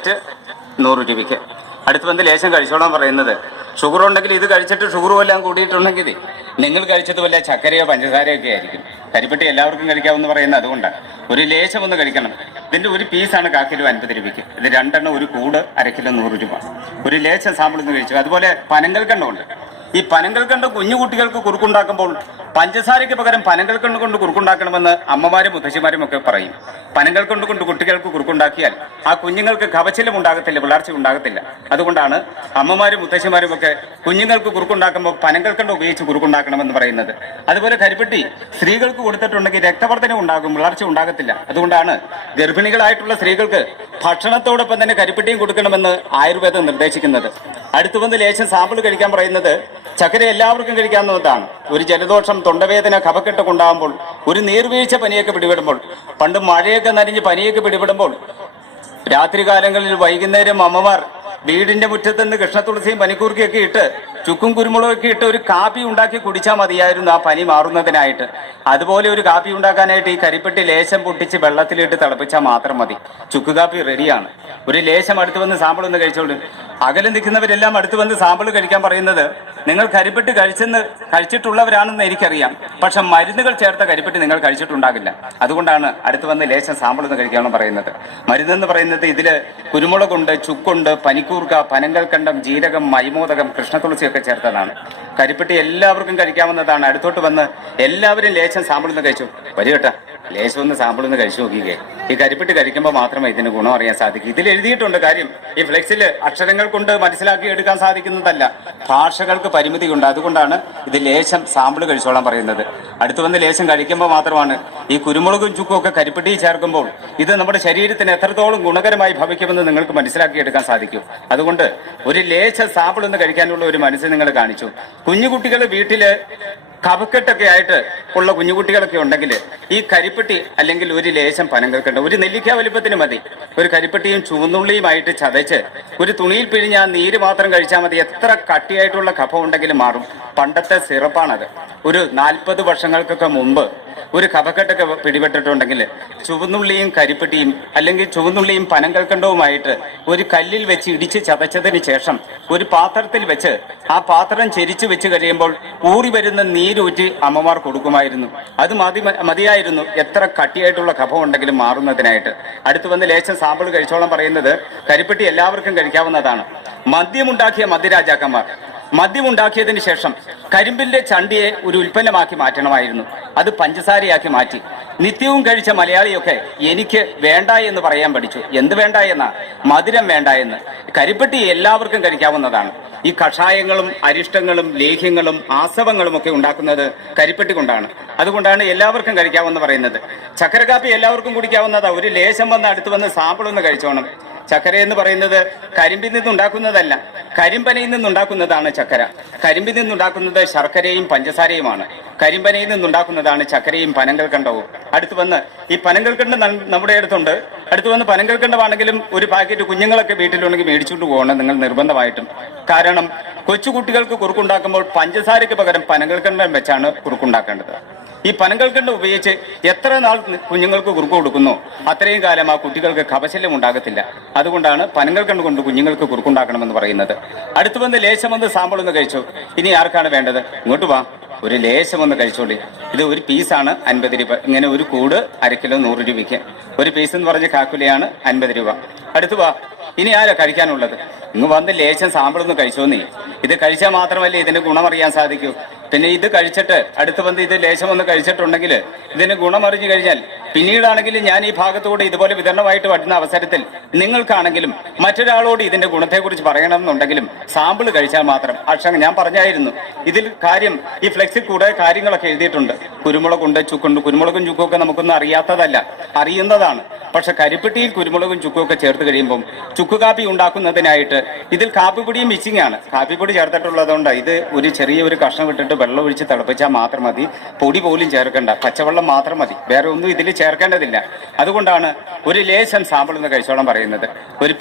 Set 100 രൂപയ്ക്ക്. അടുത്ത് വന്ന് ലേശം കഴിച്ചോളാൻ പറയുന്നത്. ഷുഗർ ഉണ്ടെങ്കിൽ ഇത് കഴിച്ചിട്ട് ഷുഗറും എല്ലാം കൂടിയിട്ടുണ്ടെങ്കിൽ നിങ്ങൾ കഴിച്ചത് വല്ല ചക്കരയോ പഞ്ചസാരയോ ഒക്കെ ആയിരിക്കും. കരിപ്പെട്ടി എല്ലാവർക്കും കഴിക്കാമെന്ന് പറയുന്നത് അതുകൊണ്ടാണ്. ഒരു ലേശം ഒന്ന് കഴിക്കണം. ഇതിന്റെ ഒരു പീസാണ് 1/4 കിലോ 50 രൂപയ്ക്ക്. ഇത് 2 എണ്ണം, ഒരു കൂട് 1/2 കിലോ 100 രൂപ. ഒരു ലേശം സാമ്പിൾ ഒന്ന് കഴിച്ചു. അതുപോലെ പനങ്കൽക്കണ്ടമുണ്ട്. ഈ പനങ്കൽക്കണ്ടം കുഞ്ഞു കുട്ടികൾക്ക് കുറുക്കുണ്ടാക്കുമ്പോൾ പഞ്ചസാരയ്ക്ക് പകരം പനങ്കൽക്കണ്ട് കൊണ്ട് കുറുക്കുണ്ടാക്കണമെന്ന് അമ്മമാരും മുത്തശ്ശിമാരും ഒക്കെ പറയും. പനങ്കൽക്കണ്ട് കൊണ്ട് കുട്ടികൾക്ക് കുറുക്കുണ്ടാക്കിയാൽ ആ കുഞ്ഞുങ്ങൾക്ക് കവച്ചിലും ഉണ്ടാകത്തില്ല, വളർച്ച ഉണ്ടാകത്തില്ല. അതുകൊണ്ടാണ് അമ്മമാരും മുത്തശ്ശിമാരും ഒക്കെ കുഞ്ഞുങ്ങൾക്ക് കുറുക്കുണ്ടാക്കുമ്പോൾ പനങ്കൽക്കണ്ട് ഉപയോഗിച്ച് കുറുക്കുണ്ടാക്കണമെന്ന് പറയുന്നത്. അതുപോലെ കരിപ്പെട്ടി സ്ത്രീകൾക്ക് കൊടുത്തിട്ടുണ്ടെങ്കിൽ രക്തവർദ്ധന ഉണ്ടാകും, വളർച്ച ഉണ്ടാകത്തില്ല. അതുകൊണ്ടാണ് ഗർഭിണികളായിട്ടുള്ള സ്ത്രീകൾക്ക് ഭക്ഷണത്തോടൊപ്പം തന്നെ കരിപ്പെട്ടിയും കൊടുക്കണമെന്ന് ആയുർവേദം നിർദ്ദേശിക്കുന്നത്. അടുത്തു വന്ന് ലേശം സാമ്പിൾ കഴിക്കാൻ പറയുന്നത്. ചക്കര എല്ലാവർക്കും കഴിക്കാവുന്നതാണ്. ഒരു ജലദോഷം, തൊണ്ടവേദന, കഫക്കെട്ടൊക്കെ ഉണ്ടാകുമ്പോൾ, ഒരു നീർവീഴ്ച പനിയൊക്കെ പിടിപെടുമ്പോൾ, പണ്ട് മഴയൊക്കെ നനഞ്ഞ് പനിയൊക്കെ പിടിപെടുമ്പോൾ രാത്രികാലങ്ങളിൽ വൈകുന്നേരം അമ്മമാർ വീടിന്റെ മുറ്റത്ത് നിന്ന് കൃഷ്ണതുളസിയും പനിക്കൂർക്കയൊക്കെ ഇട്ട് ചുക്കും കുരുമുളകൊക്കെ ഇട്ട് ഒരു കാപ്പി ഉണ്ടാക്കി കുടിച്ചാൽ മതിയായിരുന്നു ആ പനി മാറുന്നതിനായിട്ട്. അതുപോലെ ഒരു കാപ്പി ഉണ്ടാക്കാനായിട്ട് ഈ കരിപ്പെട്ടി ലേശം പൊട്ടിച്ച് വെള്ളത്തിലിട്ട് തിളപ്പിച്ചാൽ മാത്രം മതി. ചുക്ക് കാപ്പി റെഡിയാണ്. ഒരു ലേശം അടുത്ത് വന്ന് സാമ്പിൾ ഒന്ന് കഴിച്ചോളൂ. അകലെ നിൽക്കുന്നവരെല്ലാം അടുത്ത് വന്ന് സാമ്പിൾ കഴിക്കാൻ പറയുന്നത്. നിങ്ങൾ കരിപ്പെട്ടി കഴിച്ചിട്ടുള്ളവരാണെന്ന് എനിക്കറിയാം. പക്ഷെ മരുന്നുകൾ ചേർത്ത കരിപ്പെട്ടി നിങ്ങൾ കഴിച്ചിട്ടുണ്ടാകില്ല. അതുകൊണ്ടാണ് അടുത്ത് വന്ന് ലേശം സാമ്പിൾ ഒന്ന് കഴിക്കാമെന്ന് പറയുന്നത്. മരുന്നെന്ന് പറയുന്നത് ഇതില് കുരുമുളകുണ്ട്, ചുക്കുണ്ട്, പനിക്കൂർക്ക, പനങ്കൽക്കണ്ടം, ജീരകം, മൈമോദകം, കൃഷ്ണതുളസിയൊക്കെ ചേർത്തതാണ്. കരിപ്പെട്ടി എല്ലാവർക്കും കഴിക്കാവുന്നതാണ്. അടുത്തോട്ട് വന്ന് എല്ലാവരും ലേശം സാമ്പിൾ ഒന്ന് കഴിച്ചു. വരികട്ടാ, ലേശം ഒന്ന് സാമ്പിൾ ഒന്ന് കഴിച്ചു നോക്കിക്കേ. ഈ കരിപ്പെട്ടി കഴിക്കുമ്പോൾ മാത്രമേ ഇതിന് ഗുണം അറിയാൻ സാധിക്കൂ. ഇതിൽ എഴുതിയിട്ടുണ്ട് കാര്യം. ഈ ഫ്ലെക്സിൽ അക്ഷരങ്ങൾ കൊണ്ട് മനസ്സിലാക്കി എടുക്കാൻ സാധിക്കുന്നതല്ല. ഭാഷകൾക്ക് പരിമിതിയുണ്ട്. അതുകൊണ്ടാണ് ഇത് ലേശം സാമ്പിൾ കഴിച്ചോളാൻ പറയുന്നത്. അടുത്ത് വന്ന് ലേശം കഴിക്കുമ്പോൾ മാത്രമാണ് ഈ കുരുമുളകും ചുക്കും ഒക്കെ കരിപ്പെട്ടി ചേർക്കുമ്പോൾ ഇത് നമ്മുടെ ശരീരത്തിന് എത്രത്തോളം ഗുണകരമായി ഭവിക്കുമെന്ന് നിങ്ങൾക്ക് മനസ്സിലാക്കി എടുക്കാൻ സാധിക്കും. അതുകൊണ്ട് ഒരു ലേശം സാമ്പിൾ ഒന്ന് കഴിക്കാനുള്ള ഒരു മനസ്സ് നിങ്ങൾ കാണിച്ചു. കുഞ്ഞുകുട്ടികൾ വീട്ടില് കഫക്കെട്ടൊക്കെ ആയിട്ട് ഉള്ള കുഞ്ഞുകുട്ടികളൊക്കെ ഉണ്ടെങ്കിൽ ഈ കരിപ്പെട്ടി അല്ലെങ്കിൽ ഒരു ലേശം പനങ്കൽക്കണ്ടം, ഒരു നെല്ലിക്ക വലിപ്പത്തിന് മതി, ഒരു കരിപ്പെട്ടിയും ചുവന്നുള്ളിയുമായിട്ട് ചതച്ച് ഒരു തുണിയിൽ പിഴിഞ്ഞ് ആ നീര് മാത്രം കഴിച്ചാൽ മതി. എത്ര കട്ടിയായിട്ടുള്ള കഫം ഉണ്ടെങ്കിലും മാറും. പണ്ടത്തെ സിറപ്പാണത്. ഒരു 40 വർഷങ്ങൾക്കൊക്കെ മുമ്പ് ഒരു കഫക്കെട്ടൊക്കെ പിടിപെട്ടിട്ടുണ്ടെങ്കിൽ ചുവന്നുള്ളിയും കരിപ്പെട്ടിയും അല്ലെങ്കിൽ ചുവന്നുള്ളിയും പനങ്കൽക്കണ്ടവുമായിട്ട് ഒരു കല്ലിൽ വെച്ച് ഇടിച്ച് ചതച്ചതിന് ശേഷം ഒരു പാത്രത്തിൽ വെച്ച് ആ പാത്രം ചെരിച്ചു വെച്ച് കഴിയുമ്പോൾ ഊറി വരുന്ന നീരൂറ്റി അമ്മമാർ കൊടുക്കുമായിരുന്നു. അത് മതിയായിരുന്നു എത്ര കട്ടിയായിട്ടുള്ള കഫം ഉണ്ടെങ്കിലും മാറുന്നതിനായിട്ട്. അടുത്ത് വന്ന് ലേശം സാമ്പിൾ കഴിച്ചോളം പറയുന്നത്. കരിപ്പെട്ടി എല്ലാവർക്കും കഴിക്കാവുന്നതാണ്. മദ്യമുണ്ടാക്കിയ മദ്യരാജാക്കന്മാർ മദ്യമുണ്ടാക്കിയതിന് ശേഷം കരിമ്പിന്റെ ചണ്ടിയെ ഒരു ഉൽപ്പന്നമാക്കി മാറ്റണമായിരുന്നു. അത് പഞ്ചസാരയാക്കി മാറ്റി. നിത്യവും കഴിച്ച മലയാളിയൊക്കെ എനിക്ക് വേണ്ട എന്ന് പറയാൻ പഠിച്ചു. എന്ത് വേണ്ട എന്നാ? മധുരം വേണ്ട എന്ന്. കരിപ്പെട്ടി എല്ലാവർക്കും കഴിക്കാവുന്നതാണ്. ഈ കഷായങ്ങളും അരിഷ്ടങ്ങളും ലേഹ്യങ്ങളും ആസവങ്ങളും ഒക്കെ ഉണ്ടാക്കുന്നത് കരിപ്പെട്ടി കൊണ്ടാണ്. അതുകൊണ്ടാണ് എല്ലാവർക്കും കഴിക്കാമെന്ന് പറയുന്നത്. ചക്കര കാപ്പി എല്ലാവർക്കും കുടിക്കാവുന്നതാ. ഒരു ലേശം വന്ന് അടുത്ത് വന്ന് സാമ്പിൾ ഒന്ന് കഴിച്ചോണം. ചക്കര എന്ന് പറയുന്നത് കരിമ്പിൽ നിന്നുണ്ടാക്കുന്നതല്ല, കരിമ്പനയിൽ നിന്നുണ്ടാക്കുന്നതാണ് ചക്കര. കരിമ്പിൽ നിന്നുണ്ടാക്കുന്നത് ശർക്കരയും പഞ്ചസാരയുമാണ്. കരിമ്പനയിൽ നിന്നുണ്ടാക്കുന്നതാണ് ചക്കരയും പനങ്കൽക്കണ്ടവും. അടുത്ത് വന്ന് ഈ പനങ്കൽക്കണ്ടം നമ്മുടെ അടുത്തുണ്ട്. അടുത്ത് വന്ന് പനങ്കൽക്കണ്ടമാണെങ്കിലും ഒരു പാക്കറ്റ് കുഞ്ഞുങ്ങളൊക്കെ വീട്ടിലുണ്ടെങ്കിൽ മേടിച്ചുകൊണ്ട് പോകണം നിങ്ങൾ നിർബന്ധമായിട്ടും. കാരണം കൊച്ചുകുട്ടികൾക്ക് കുറുക്കുണ്ടാക്കുമ്പോൾ പഞ്ചസാരയ്ക്ക് പകരം പനങ്കൽക്കണ്ടം വെച്ചാണ് കുറുക്കുണ്ടാക്കേണ്ടത്. ഈ പനങ്കൽക്കണ്ടം ഉപയോഗിച്ച് എത്ര നാൾ കുഞ്ഞുങ്ങൾക്ക് കുറുക്ക് കൊടുക്കുന്നോ അത്രയും കാലം ആ കുട്ടികൾക്ക് കഫശല്യം ഉണ്ടാകത്തില്ല. അതുകൊണ്ടാണ് പനങ്കൽക്കണ്ട് കൊണ്ട് കുഞ്ഞുങ്ങൾക്ക് കുറുക്കുണ്ടാക്കണമെന്ന് പറയുന്നത്. അടുത്ത് വന്ന് ലേശം ഒന്ന് സാമ്പിൾ ഒന്ന് കഴിച്ചു. ഇനി ആർക്കാണ് വേണ്ടത്? ഇങ്ങോട്ട് വാ, ഒരു ലേശം ഒന്ന് കഴിച്ചോളി. ഇത് ഒരു പീസാണ് 50 രൂപ. ഇങ്ങനെ ഒരു കൂട് 1/2 കിലോ 100 രൂപയ്ക്ക്. ഒരു പീസ് എന്ന് പറഞ്ഞ് കാക്കുലയാണ് 50 രൂപ. അടുത്ത് വാ, ഇനി ആരാ കഴിക്കാനുള്ളത്? ഇങ്ങ് വന്ന് ലേശം സാമ്പിൾ ഒന്ന് കഴിച്ചോന്നേ. ഇത് കഴിച്ചാൽ മാത്രമല്ലേ ഇതിന്റെ ഗുണമറിയാൻ സാധിക്കൂ. പിന്നെ ഇത് കഴിച്ചിട്ട് അടുത്ത് വന്ന് ഇത് ലേശം ഒന്ന് കഴിച്ചിട്ടുണ്ടെങ്കിൽ ഇതിന് ഗുണമറിഞ്ഞു കഴിഞ്ഞാൽ പിന്നീടാണെങ്കിൽ ഞാൻ ഈ ഭാഗത്തുകൂടെ ഇതുപോലെ വിതരണമായിട്ട് വരുന്ന അവസരത്തിൽ നിങ്ങൾക്കാണെങ്കിലും മറ്റൊരാളോട് ഇതിന്റെ ഗുണത്തെക്കുറിച്ച് പറയണമെന്നുണ്ടെങ്കിലും സാമ്പിൾ കഴിച്ചാൽ മാത്രം. ഞാൻ പറഞ്ഞായിരുന്നു ഇതിൽ കാര്യം. ഈ ഫ്ലെക്സിൽ കൂടെ കാര്യങ്ങളൊക്കെ എഴുതിയിട്ടുണ്ട്. കുരുമുളകുണ്ട്, ചുക്കുണ്ട്. കുരുമുളകും ചുക്കും ഒക്കെ നമുക്കൊന്നും അറിയാത്തതല്ല, അറിയുന്നതാണ്. പക്ഷെ കരിപ്പെട്ടിയിൽ കുരുമുളകും ചുക്കും ഒക്കെ ചേർത്ത് കഴിയുമ്പോൾ ചുക്ക് കാപ്പി ഉണ്ടാക്കുന്നതിനായിട്ട് ഇതിൽ കാപ്പിപ്പൊടിയും മിക്സിംഗ് ആണ്. കാപ്പിപ്പൊടി ചേർത്തിട്ടുള്ളതുകൊണ്ട് ഇത് ഒരു ചെറിയൊരു കഷ്ണം ഇട്ടിട്ട് വെള്ളം ഒഴിച്ച് തിളപ്പിച്ചാൽ മാത്രം മതി. പൊടി പോലും ചേർക്കണ്ട, പച്ചവെള്ളം മാത്രം മതി. വേറെ ഒന്നും ഇതിൽ ചേർക്കേണ്ടതില്ല. അതുകൊണ്ടാണ് ഒരു ലേശം സാമ്പിൾ എന്ന് കഴിച്ചോളം പറയുന്നത്. ഒരു